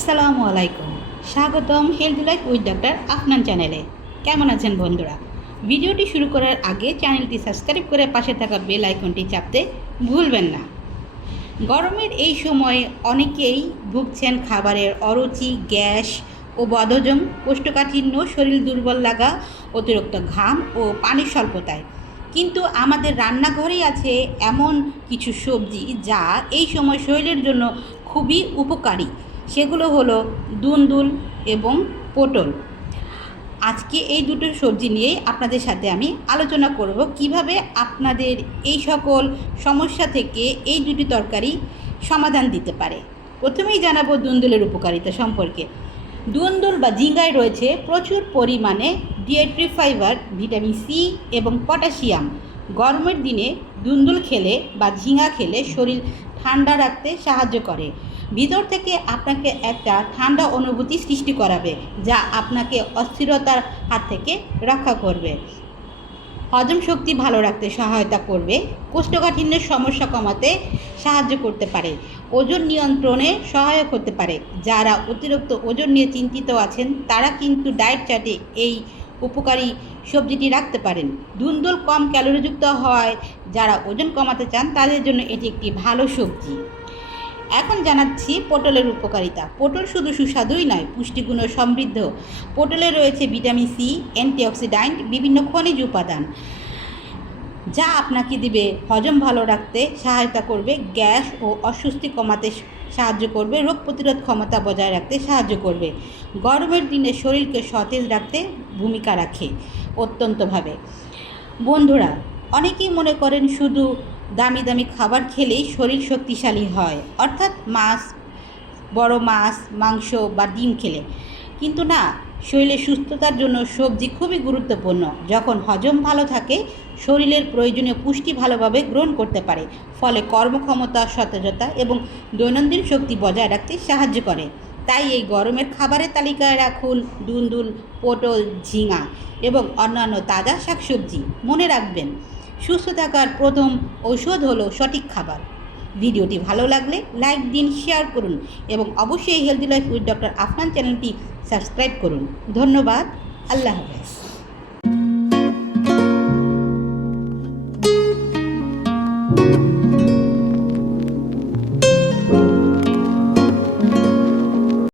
আসসালামু আলাইকুম। স্বাগতম health life with doctor Afnan চ্যানেলে। কেমন আছেন বন্ধুরা? ভিডিওটি শুরু করার আগে চ্যানেলটি সাবস্ক্রাইব করে পাশে থাকা বেল আইকনটি চাপতে ভুলবেন না। গরমের এই সময়ে অনেকেই ভুগছেন খাবারের অরুচি, গ্যাস ও বদহজম, কোষ্ঠকাঠিন্য, শরীর দুর্বল লাগা, অতিরিক্ত ঘাম ও পানির স্বল্পতায়। কিন্তু আমাদের রান্নাঘরেই আছে এমন কিছু সবজি যা এই সময় শরীরের জন্য খুবই উপকারী। সেগুলো হলো দুন্দুল এবং পটল। আজকে এই দুটো সবজি নিয়েই আপনাদের সাথে আমি আলোচনা করব কিভাবে আপনাদের এই সকল সমস্যা থেকে এই দুটি তরকারি সমাধান দিতে পারে। প্রথমেই জানাবো দুন্দুলের উপকারিতা সম্পর্কে। দুন্দুল বা ঝিঙ্গায় রয়েছে প্রচুর পরিমাণে ডিয়েটরি ফাইবার, ভিটামিন সি এবং পটাশিয়াম। গরমের দিনে দুন্দুল খেলে বা ঝিঙ্গা খেলে শরীর ঠান্ডা রাখতে সাহায্য করে। ভিতর থেকে আপনাকে একটা ঠান্ডা অনুভূতি সৃষ্টি করাবে, যা আপনাকে অস্থিরতার হাত থেকে রক্ষা করবে। হজম শক্তি ভালো রাখতে সহায়তা করবে। কোষ্ঠকাঠিন্যের সমস্যা কমাতে সাহায্য করতে পারে। ওজন নিয়ন্ত্রণে সহায়ক হতে পারে। যারা অতিরিক্ত ওজন নিয়ে চিন্তিত আছেন তারা কিন্তু ডায়েট চার্টে এই উপকারী সবজিটি রাখতে পারেন। দুন্দুল কম ক্যালোরিযুক্ত হয়। যারা ওজন কমাতে চান তাদের জন্য এটি একটি ভালো সবজি। এখন জানাচ্ছি পটলের উপকারিতা। পটল শুধু সুস্বাদুই নয়, পুষ্টিগুণও সমৃদ্ধ। পটলে রয়েছে ভিটামিন সি, অ্যান্টিঅক্সিডেন্ট, বিভিন্ন খনিজ উপাদান, যা আপনাকে দিবে হজম ভালো রাখতে সহায়তা করবে, গ্যাস ও অস্বস্তি কমাতে সাহায্য করবে, রোগ প্রতিরোধ ক্ষমতা বজায় রাখতে সাহায্য করবে। গরমের দিনে শরীরকে সতেজ রাখতে ভূমিকা রাখে অত্যন্তভাবে। বন্ধুরা, অনেকেই মনে করেন শুধু দামি দামি খাবার খেলেই শরীর শক্তিশালী হয়, অর্থাৎ বড় মাছ, মাংস বা ডিম খেলে। কিন্তু না, শরীরের সুস্থতার জন্য সবজি খুবই গুরুত্বপূর্ণ। যখন হজম ভালো থাকে, শরীরের প্রয়োজনীয় পুষ্টি ভালোভাবে গ্রহণ করতে পারে, ফলে কর্মক্ষমতা, সতেজতা এবং দৈনন্দিন শক্তি বজায় রাখতে সাহায্য করে। তাই এই গরমের খাবারের তালিকায় রাখুন দুন্দুল, পটল, ঝিঙা এবং অন্যান্য তাজা শাকসবজি। মনে রাখবেন, সুস্থ থাকার প্রথম ঔষধ হলো সঠিক খাবার। ভিডিওটি ভালো লাগলে লাইক দিন, শেয়ার করুন এবং অবশ্যই healthy life with doctor Afnan চ্যানেলটি সাবস্ক্রাইব করুন। ধন্যবাদ। আল্লাহ হাফেজ।